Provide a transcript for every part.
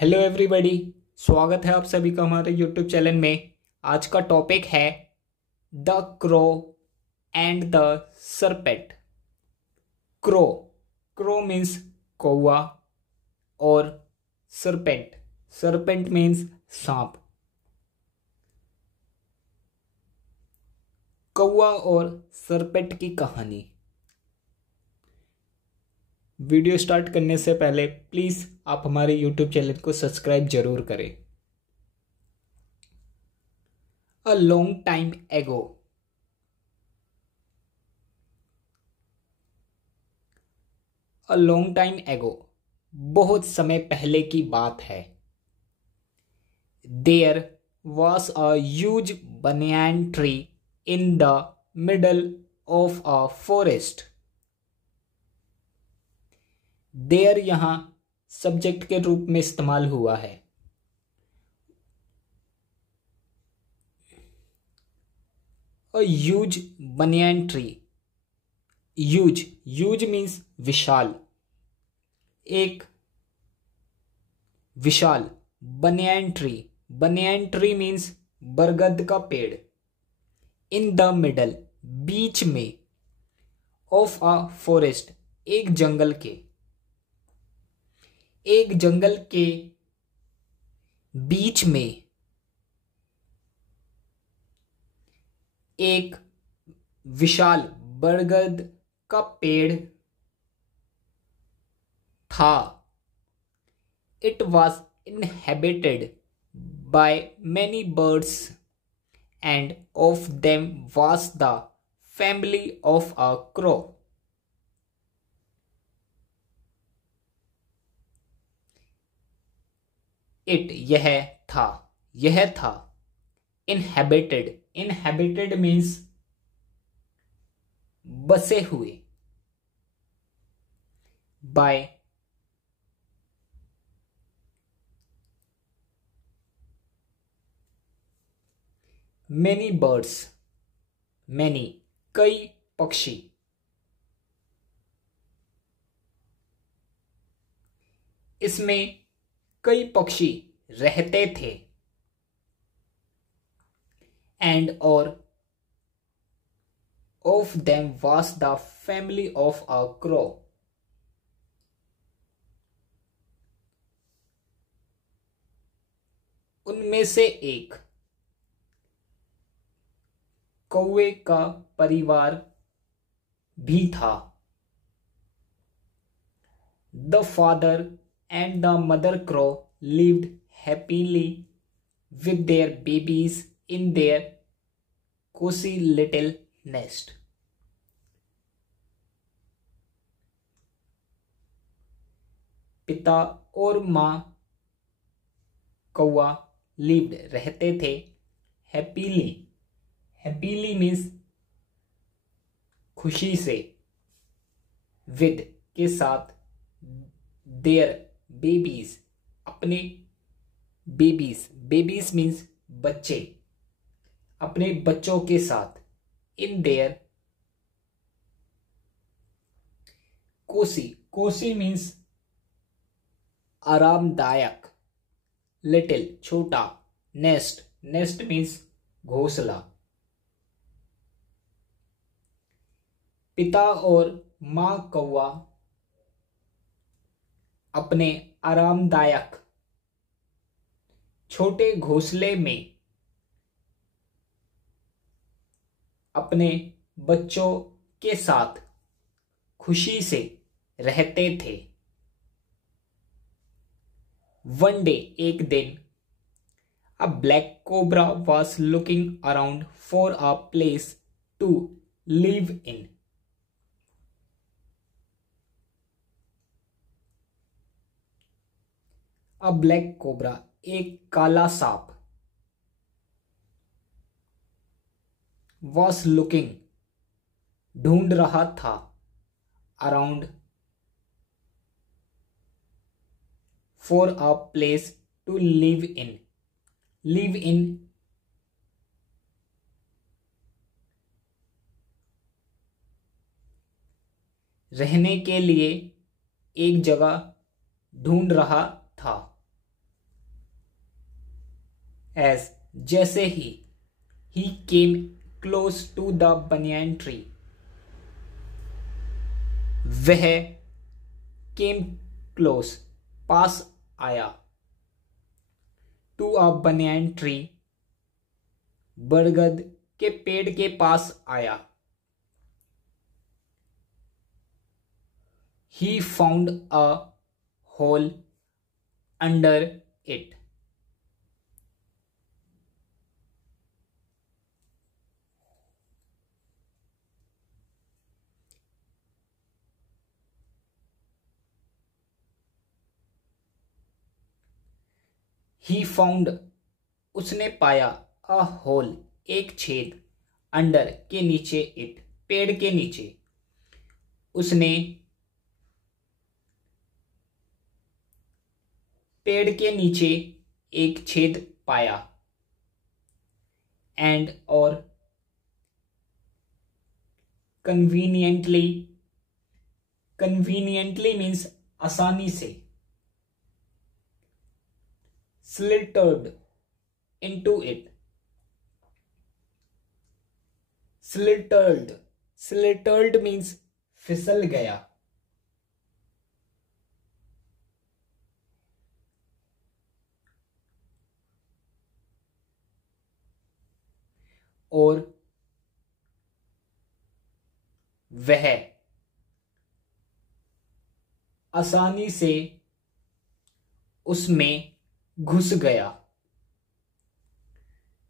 Hello everybody. स्वागत है आप सभी का हमारे यूट्यूब चैनल में। आज का टॉपिक है the crow and the serpent. Crow crow means कौवा और सरपेंट सरपेंट मीन्स सांप। कौवा और सरपेट की कहानी। वीडियो स्टार्ट करने से पहले प्लीज़ आप हमारे यूट्यूब चैनल को सब्सक्राइब जरूर करें। अ लॉन्ग टाइम एगो, अ लॉन्ग टाइम एगो, बहुत समय पहले की बात है। There was a huge banyan tree in the middle of a forest. There यहां सब्जेक्ट के रूप में इस्तेमाल हुआ है। A huge banyan tree, huge huge means विशाल, एक विशाल। बनियान ट्री मीन्स बरगद का पेड़। इन द मिडल बीच में, ऑफ अ फॉरेस्ट एक जंगल के बीच में एक विशाल बरगद का पेड़ था। It was inhabited by many birds, and of them was the family of a crow. यह था inhabited means बसे हुए, by many birds, कई पक्षी। इसमें कई पक्षी रहते थे। एंड और of them was the family of a crow. उनमें से एक कौवे का परिवार भी था। The father and the mother crow lived happily with their babies in their cozy little nest. पिता और माँ कौवा lived रहते थे, हैप्पीली मीन्स खुशी से, विद के साथ, देयर बेबीज अपने बेबीज मीन्स बच्चे, अपने बच्चों के साथ, इन देयर कोसी मीन्स आरामदायक, लिटिल छोटा, नेस्ट मीन्स घोंसला। पिता और माँ कौवा अपने आरामदायक छोटे घोंसले में अपने बच्चों के साथ खुशी से रहते थे। वन डे एक दिन, a black cobra was looking around for a place to live in. A black cobra एक काला सांप, was looking ढूंढ रहा था, around for a place to live in. रहने के लिए एक जगह ढूंढ रहा था। एज जैसे ही came close to the banyan tree, वह केम क्लोज पास आया, टू अ बनियान ट्री बरगद के पेड़ के पास आया, he found a hole under it, he found उसने पाया, a hole एक छेद, अंडर के नीचे, इट पेड़ के नीचे, उसने पेड़ के नीचे एक छेद पाया, एंड और कन्वीनियंटली, कन्वीनियंटली मीन्स आसानी से, स्लिटर्ड इनटू इट, स्लिटर्ड, स्लिटर्ड मीन्स फिसल गया, और वह आसानी से उसमें घुस गया।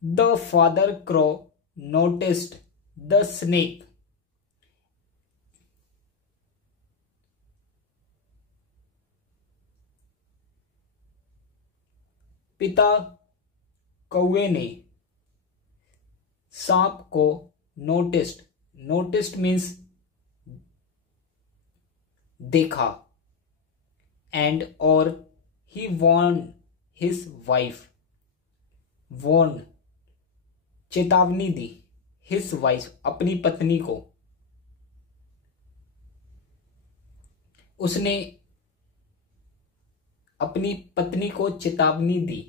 The father crow noticed the snake, पिता कौवे ने सांप को नोटिस्ड, नोटिस्ड मीन्स देखा, एंड और ही वॉर्न हिज वाइफ, वॉर्न चेतावनी दी, हिज वाइफ अपनी पत्नी को, उसने अपनी पत्नी को चेतावनी दी,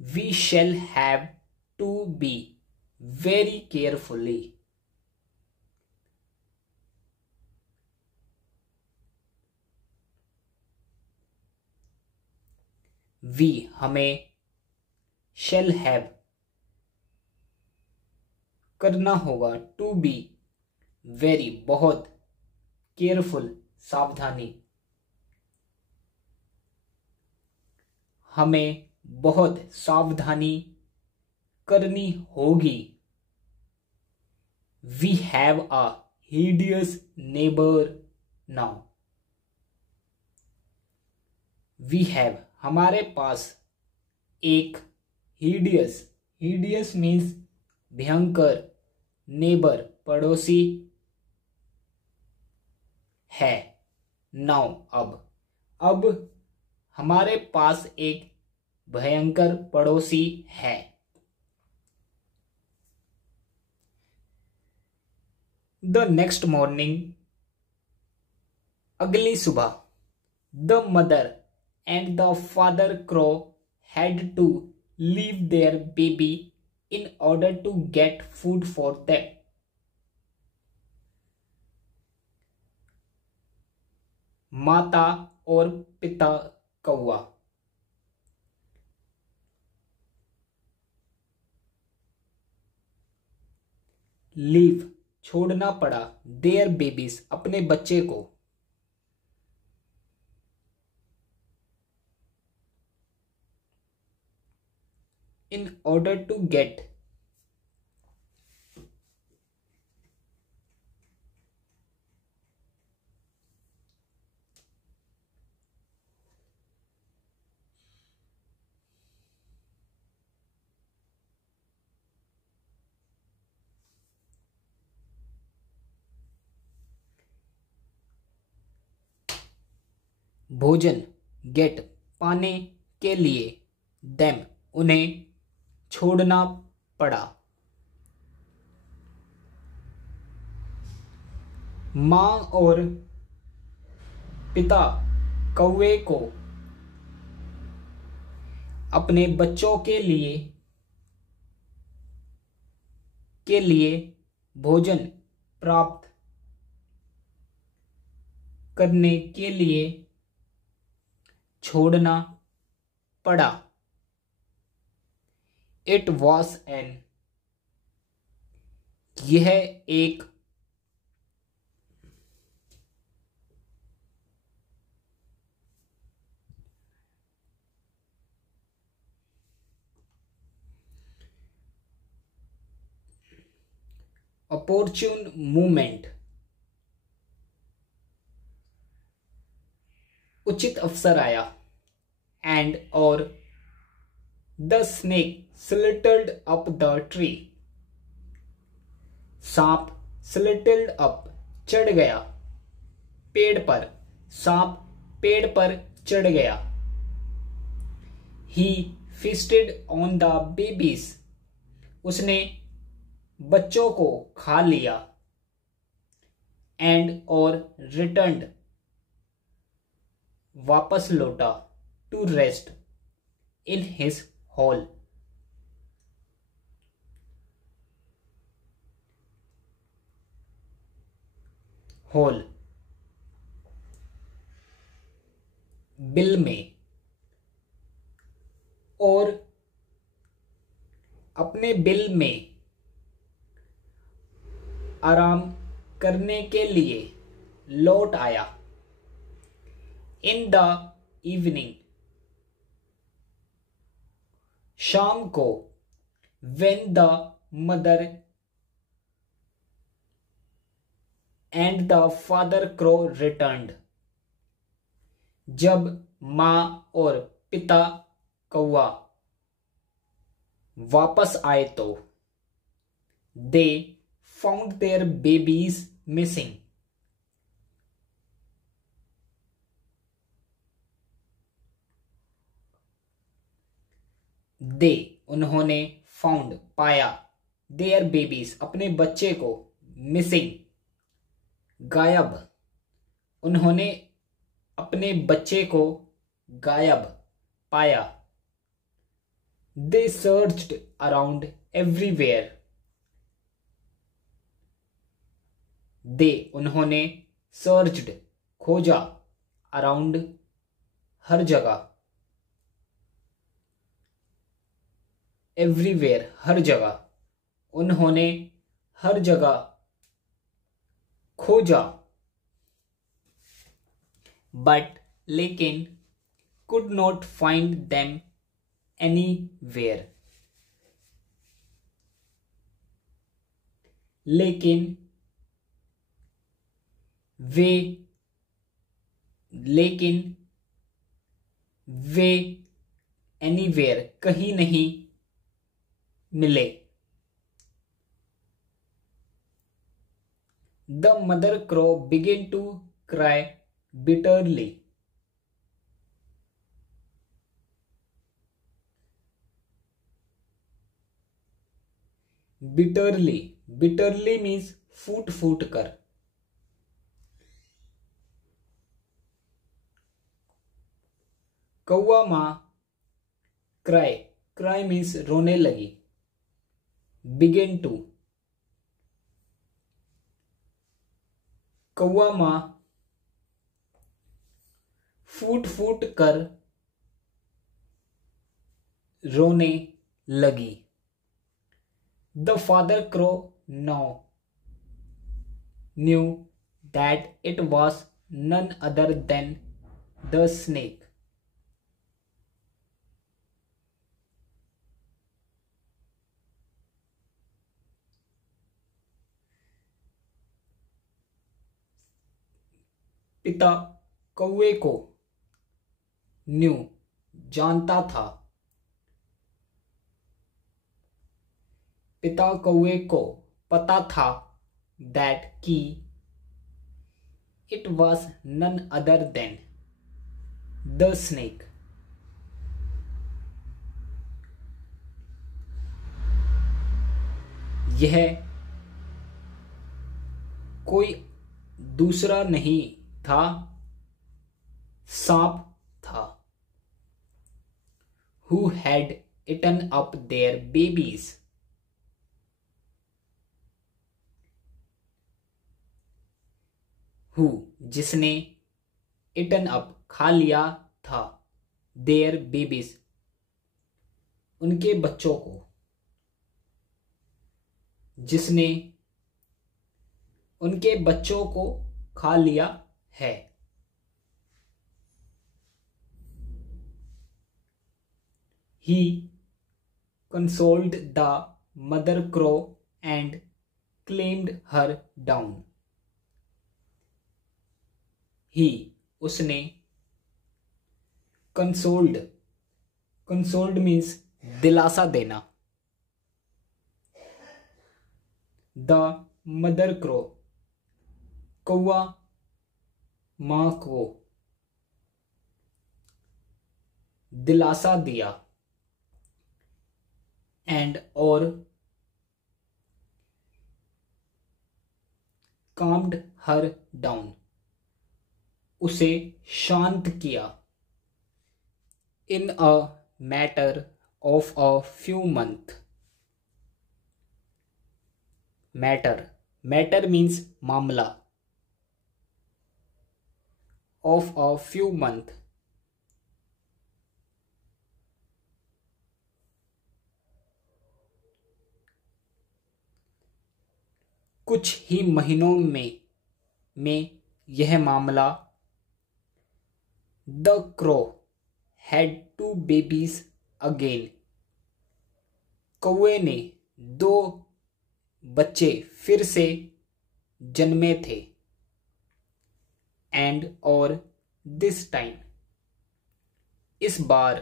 we shall have to be very carefully, we हमें, शैल हैव करना होगा, टू बी वेरी बहुत, केयरफुल सावधानी, हमें बहुत सावधानी करनी होगी, we have a hideous neighbor now, we have हमारे पास एक hideous, hideous मीन्स भयंकर, नेबर पड़ोसी है, नाउ अब हमारे पास एक भयंकर पड़ोसी है। द नेक्स्ट मॉर्निंग, अगली सुबह, the mother and the father crow had to leave their baby in order to get food for that, माता और पिता कौवा, लीव छोड़ना पड़ा, देयर बेबीज अपने बच्चे को, इन ऑर्डर टू गेट भोजन, गेट पाने के लिए, देम उन्हें छोड़ना पड़ा, मां और पिता कौवे को अपने बच्चों के लिए भोजन प्राप्त करने के लिए छोड़ना पड़ा। इट वॉज एन, यह एक opportune मूवमेंट, उचित अवसर आया। एंड और the snake slithered up the tree, सांप स्लिटल्ड अप चढ़ गया पेड़ पर, सांप पेड़ पर चढ़ गया। ही फीस्टेड ऑन द बेबीज, उसने बच्चों को खा लिया। एंड और रिटर्न्ड, वापस लौटा, to rest in his hole, hole बिल में, और अपने बिल में आराम करने के लिए लौट आया। इन द इवनिंग, शाम को। When the mother and the father crow returned, जब मां और पिता कौवा वापस आए तो। They found their babies missing, they उन्होंने, फाउंड पाया, देयर बेबीज अपने बच्चे को, मिसिंग गायब, उन्होंने अपने बच्चे को गायब पाया। दे सर्च्ड अराउंड एवरीवेयर, दे उन्होंने, सर्च्ड खोजा, अराउंड हर जगह, एवरीवेयर हर जगह, उन्होंने हर जगह खोजा। बट लेकिन, could not find them anywhere, लेकिन वे एनीवेयर कहीं नहीं मिले। The mother crow began to cry bitterly, bitterly means फूट फूट कर। कौवा मां क्राई मीन्स रोने लगी। बिगेन टू, कौवा मां फूट फूट कर रोने लगी। The father crow knew that it was none other than the snake, पिता कौवे को, न्यू जानता था, पिता कौवे को पता था, दैट कि it was none other than the snake, यह कोई दूसरा नहीं था, सांप था। who had eaten up their babies. Who जिसने, eaten up खा लिया था, their babies उनके बच्चों को, जिसने उनके बच्चों को खा लिया है. He consoled the mother crow and calmed her down. He उसने, consoled means दिलासा देना. The mother crow कौवा मां को दिलासा दिया. एंड और calmed her down उसे शांत किया. In a matter of a few months. Matter means मामला. Of a few months कुछ ही महीनों में यह मामला. The crow had 2 babies again. कौवे ने 2 बच्चे फिर से जन्मे थे. एंड और this time इस बार.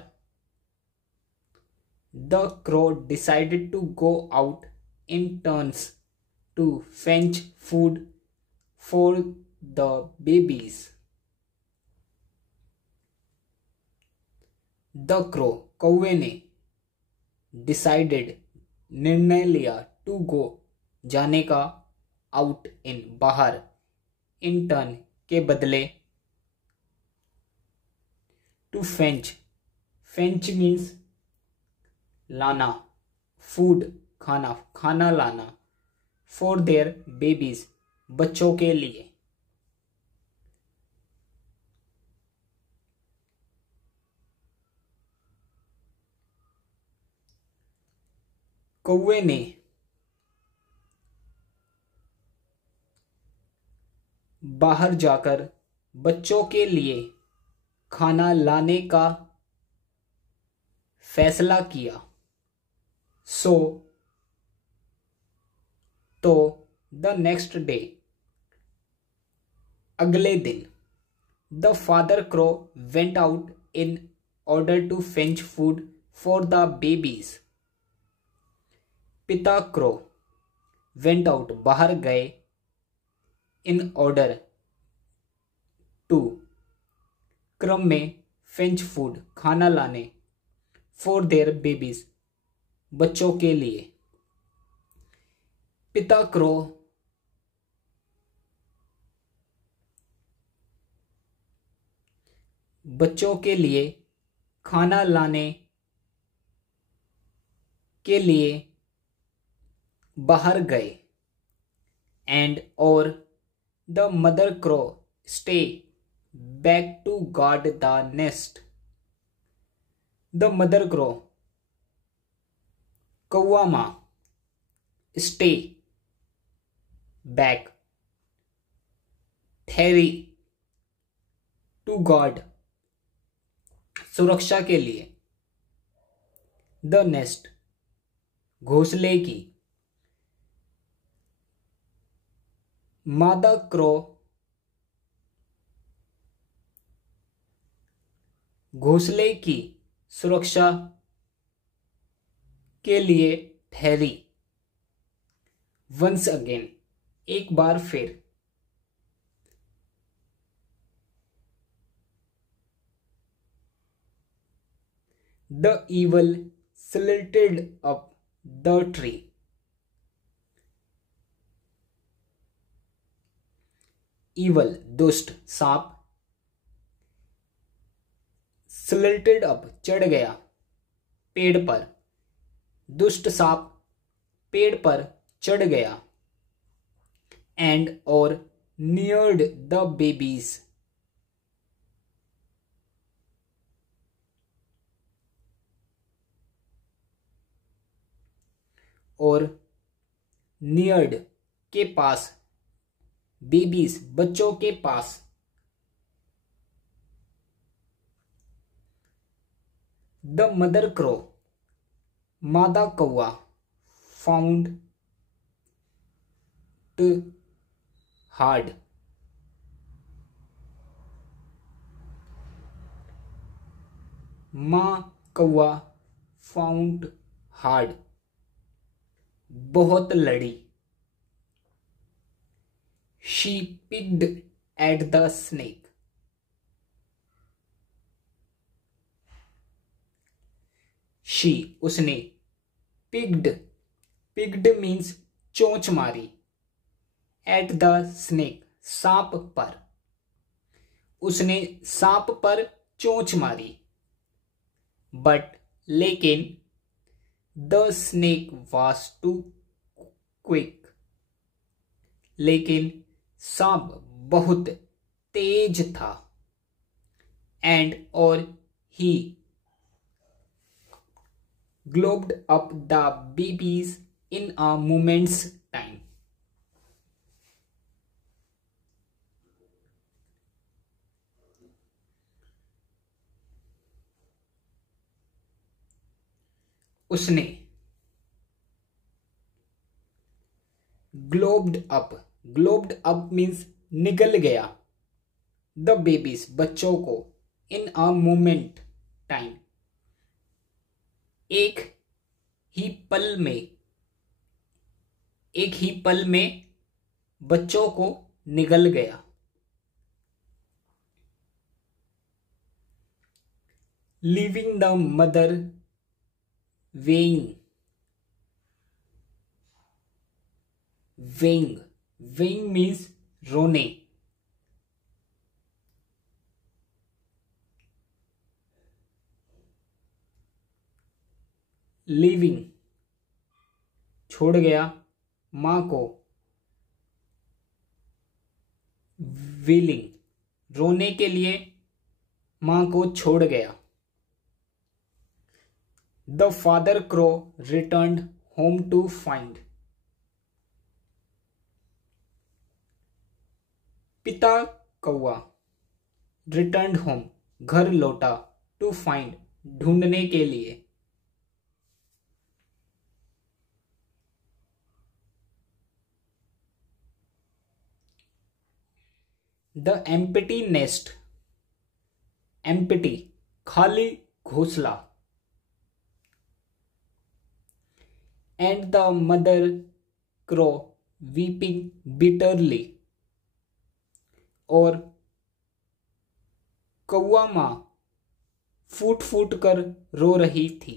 The crow decided to go out in turns to fetch food for the babies. The crow कौवे ने decided निर्णय लिया to go जाने का out in बाहर in turn के बदले to fetch means लाना food खाना लाना for their babies बच्चों के लिए. कौवे ने बाहर जाकर बच्चों के लिए खाना लाने का फैसला किया. तो द नेक्स्ट डे अगले दिन. The father crow went out in order to fetch food for the babies. पिता क्रो वेंट आउट बाहर गए. इन ऑर्डर टू क्रम में फेंच फूड खाना लाने. फॉर देयर बेबीज बच्चों के लिए. पिता क्रो बच्चों के लिए खाना लाने के लिए बाहर गए. एंड और the mother crow stay back to guard the nest. The mother crow कौवा मां स्टे बैक ठहरी टू गार्ड सुरक्षा के लिए. द नेस्ट घोंसले की. मादा क्रो घोंसले की सुरक्षा के लिए ठहरी. वंस अगेन एक बार फिर. The evil slitted up the tree. Evil दुष्ट सांप. स्लिटेड अप चढ़ गया. पेड़ पर। दुष्ट सांप पेड़ पर चढ़ गया एंड और नियर्ड द बेबीज। और नियर्ड के पास, बेबीज बच्चों के पास। द मदर क्रो मादा कौआ फाउंड हार्ड। मां कौआ फाउंड हार्ड बहुत लड़ी। She picked at the snake. She उसने, पिक्ड मीन्स चोंच मारी, एट द स्नेक सांप पर। उसने सांप पर चोंच मारी। बट लेकिन, the snake was too quick. लेकिन सांप बहुत तेज था। एंड और he gobbled up the babies in a moment's time. उसने ग्लोब्ड अप मीन्स निगल गया, द बेबीज बच्चों को, इन अ मोमेंट टाइम एक ही पल में बच्चों को निगल गया। Leaving the mother weighing. Weighing means रोने। लीविंग छोड़ गया मां को। वीलिंग रोने के लिए मां को छोड़ गया। The father crow returned home to find. पिता कौआ रिटर्न्ड होम घर लौटा, टू फाइंड ढूंढने के लिए। The empty nest. एम्प्टी खाली घोंसला। And the mother crow weeping bitterly. और कौआ मां फूट फूट कर रो रही थी।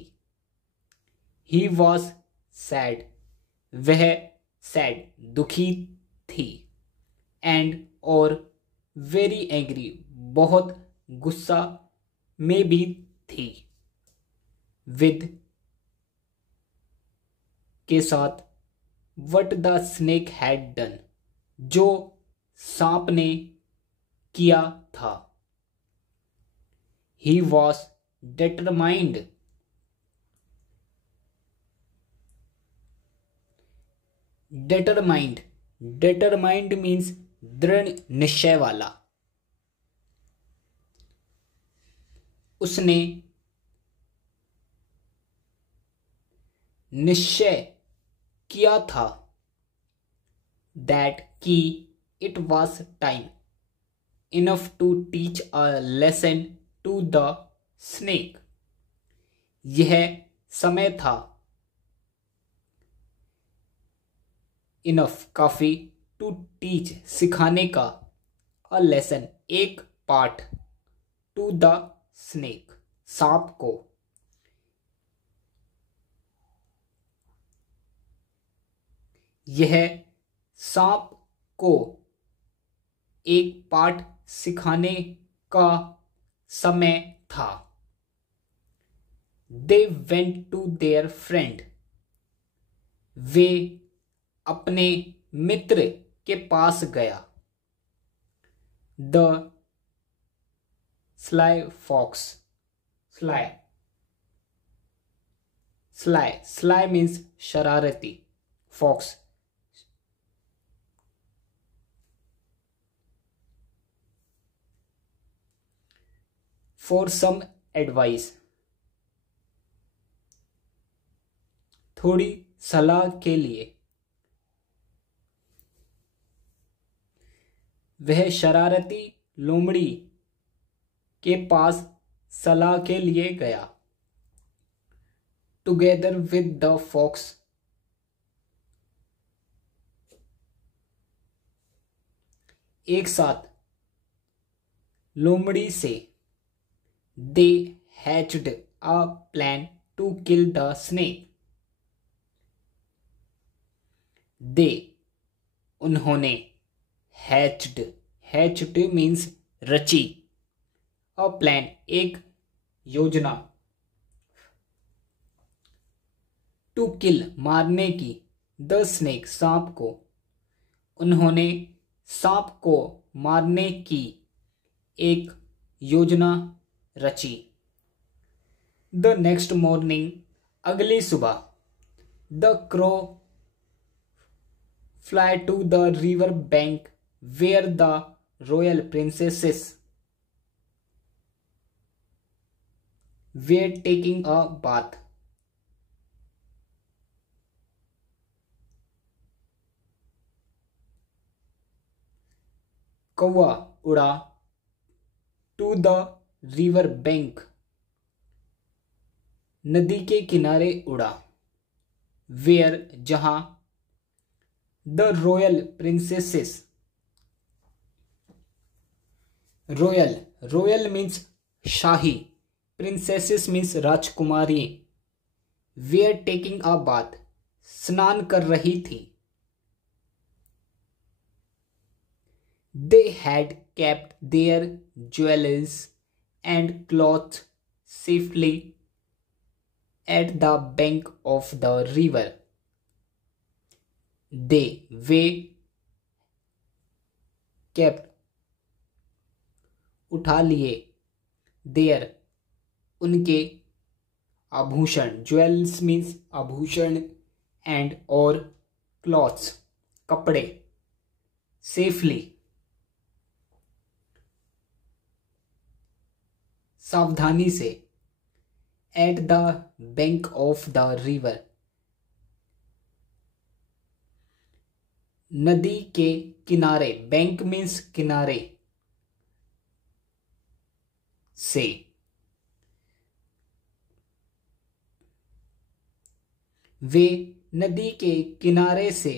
ही वॉज सैड वह सैड दुखी थी। एंड और वेरी एंग्री बहुत गुस्सा में भी थी। विद के साथ, what the snake had done जो सांप ने किया था। He was determined determined means दृढ़ निश्चय वाला। उसने निश्चय किया था दैट कि it was time enough to teach a lesson to the snake. यह समय था, इनफ काफी, टू टीच सिखाने का, अ लेसन एक पाठ, टू द स्नेक सांप को। यह सांप को एक पाठ सिखाने का समय था। They went to their friend, वे अपने मित्र के पास गया। The sly fox, sly, sly, sly means शरारती, फॉक्स फॉर सम एडवाइस, थोड़ी सलाह के लिए। वह शरारती लोमड़ी के पास सलाह के लिए गया। टुगेदर विद द फॉक्स, एक साथ लोमड़ी से। They hatched a plan to kill the snake, they उन्होंने, हैच्ड, हैच्ड मीन्स रची, अ प्लान एक योजना, टू किल मारने की, द स्नेक सांप को, उन्होंने सांप को मारने की एक योजना रची। द नेक्स्ट मॉर्निंग, अगली सुबह। The crow fly to the river bank where the royal princesses were taking a bath. कौवा उड़ा टू द रिवर बैंक, नदी के किनारे उड़ा। वेयर जहां, the royal princesses, royal, royal means शाही, प्रिंसेसेस मीन्स राजकुमारी। वेयर टेकिंग अ बाथ, स्नान कर रही थी। They had kept their jewelleries and cloth safely at the bank of the river. They वे, केप्ट उठा लिए, देयर उनके, आभूषण, ज्वेल्स मीन्स आभूषण, एंड और क्लॉथ्स कपड़े, सेफली सावधानी से, at the bank of the river नदी के किनारे, बैंक मीन्स किनारे से। वे नदी के किनारे से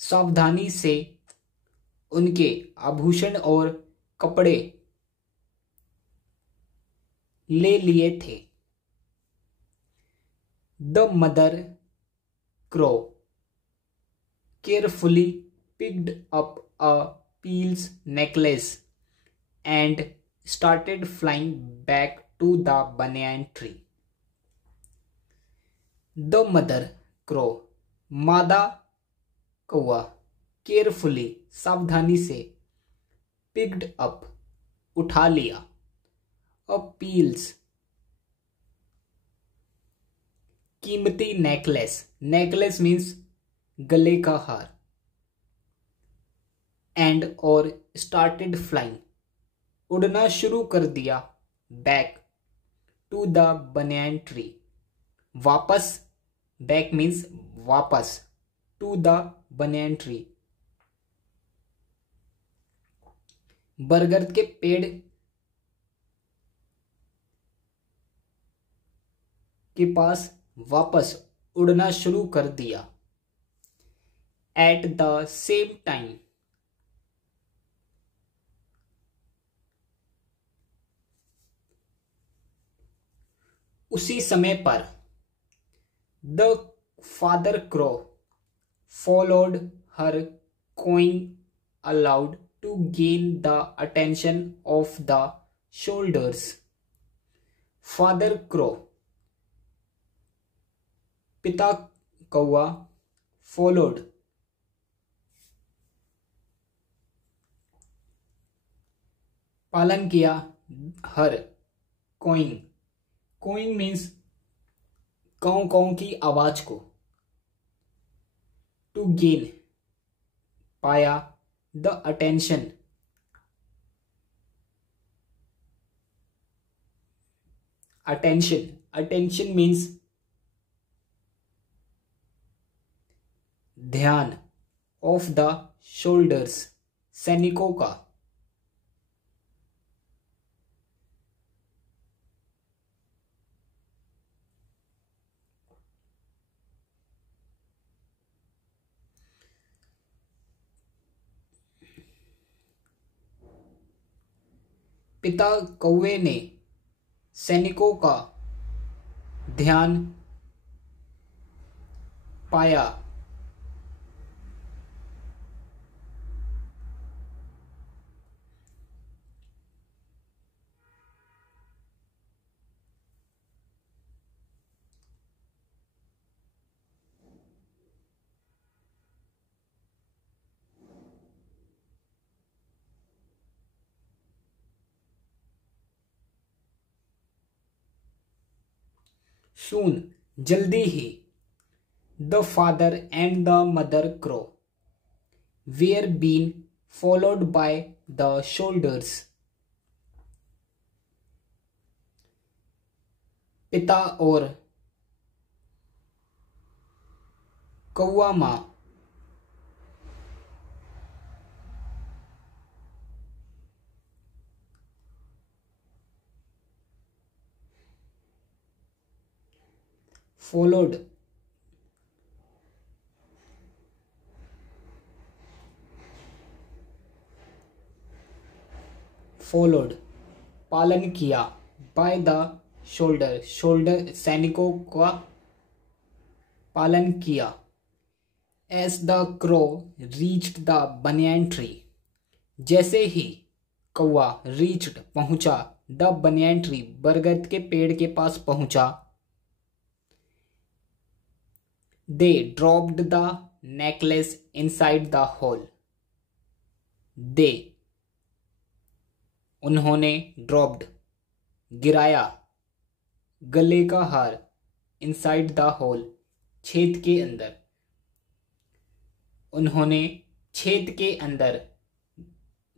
सावधानी से उनके आभूषण और कपड़े ले लिए थे। The mother crow carefully picked up a pearl's necklace and started flying back to the banyan tree. The mother crow, मादा कौवा, carefully सावधानी से, picked up उठा लिया, a pearls कीमती नेकलेस, नेकलेस मीन्स गले का हार, एंड और स्टार्टेड फ्लाइंग उड़ना शुरू कर दिया, बैक टू द बनैन ट्री वापस, बैक मीन्स वापस, टू द बनैन ट्री बरगद के पेड़ के पास वापस उड़ना शुरू कर दिया। एट द सेम टाइम, उसी समय पर, the father crow followed her cawing aloud to gain the attention of the soldiers. Father crow पिता कौवा followed, पालन किया हर cawing, cawing मीन्स काऊ काऊ की आवाज को, टू गेन पाया द अटेंशन, अटेंशन मीन्स ध्यान, ऑफ द शोल्डर्स सैनिकों का, पिता कौवे ने सैनिकों का ध्यान पाया, soon जल्दी ही, the father and the mother crow were being followed by the soldiers, पिता और कौवा माँ followed पालन किया by the शोल्डर सैनिकों का पालन किया, as the crow reached the banyan tree जैसे ही कौवा reached पहुंचा the banyan tree बरगद के पेड़ के पास पहुंचा, they dropped the necklace inside the hole, they उन्होंने dropped गिराया गले का हार inside the hole छेद के अंदर, उन्होंने छेद के अंदर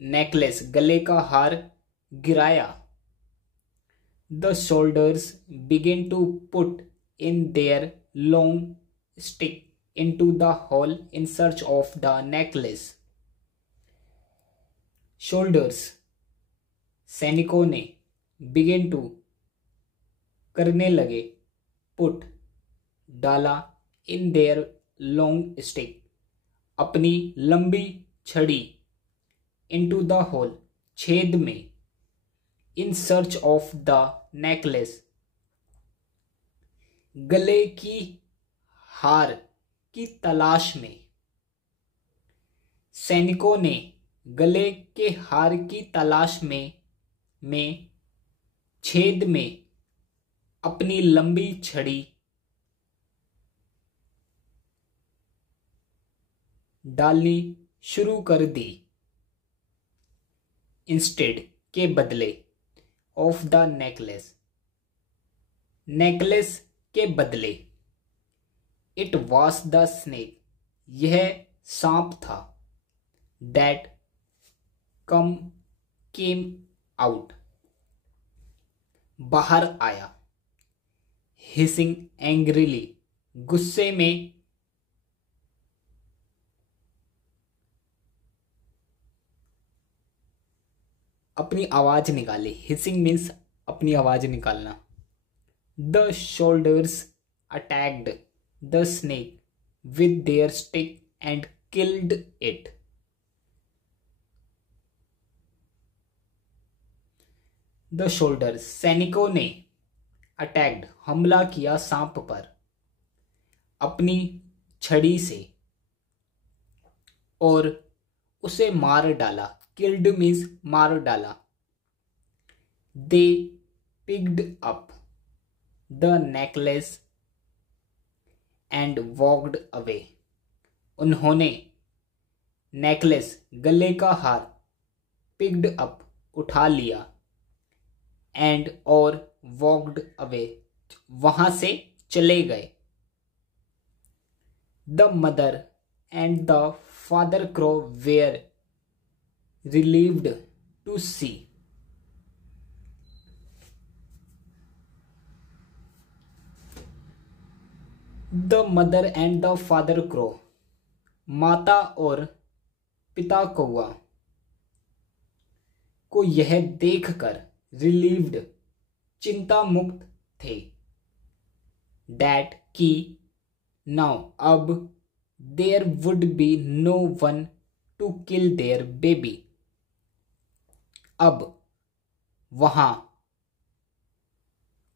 नेकलेस गले का हार गिराया, the soldiers began to put in their long stick into the hole in search of the necklace, soldiers सैनिकों ने begin to करने लगे put डाला in their long stick अपनी लंबी छड़ी into the hole छेद में in search of the necklace गले की हार की तलाश में, सैनिकों ने गले के हार की तलाश में छेद में अपनी लंबी छड़ी डालनी शुरू कर दी, इंस्टेड के बदले, ऑफ द नेकलेस नेकलेस के बदले, इट वॉज द स्नेक यह सांप था, दैट केम आउट बाहर आया, हिसिंग एंग्रीली गुस्से में, अपनी आवाज निकाले, हिसिंग मीन्स अपनी आवाज निकालना, the shoulders attacked the snake with their stick and killed it, the soldiers सैनिकों ने अटैक्ड हमला किया सांप पर अपनी छड़ी से और उसे मार डाला, killed means मार डाला, they picked up the necklace and walked away. उन्होंने नेकलेस गले का हार पिक्ड अप उठा लिया एंड और वॉक्ड अवे वहां से चले गए। The mother and the father crow were relieved to see. The mother and the father crow, माता और पिता कौआ को यह देखकर रिलीव्ड चिंता मुक्त थे दैट की नाउ अब there would be no one to kill their baby. अब वहां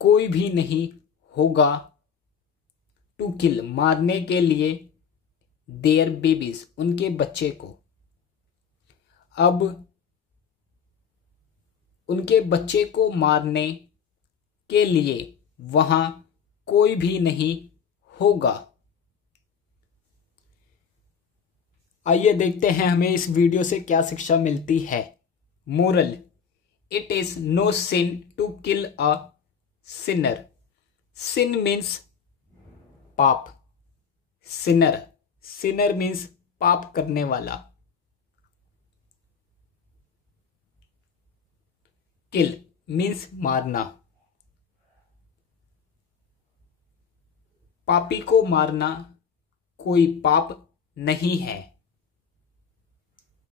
कोई भी नहीं होगा टू किल मारने के लिए देयर बेबीज उनके बच्चे को। अब उनके बच्चे को मारने के लिए वहां कोई भी नहीं होगा। आइए देखते हैं हमें इस वीडियो से क्या शिक्षा मिलती है। Moral, it is no sin to kill a sinner. Sin means पाप, सिनर, सिनर मीन्स पाप करने वाला। किल मीन्स मारना। पापी को मारना कोई पाप नहीं है।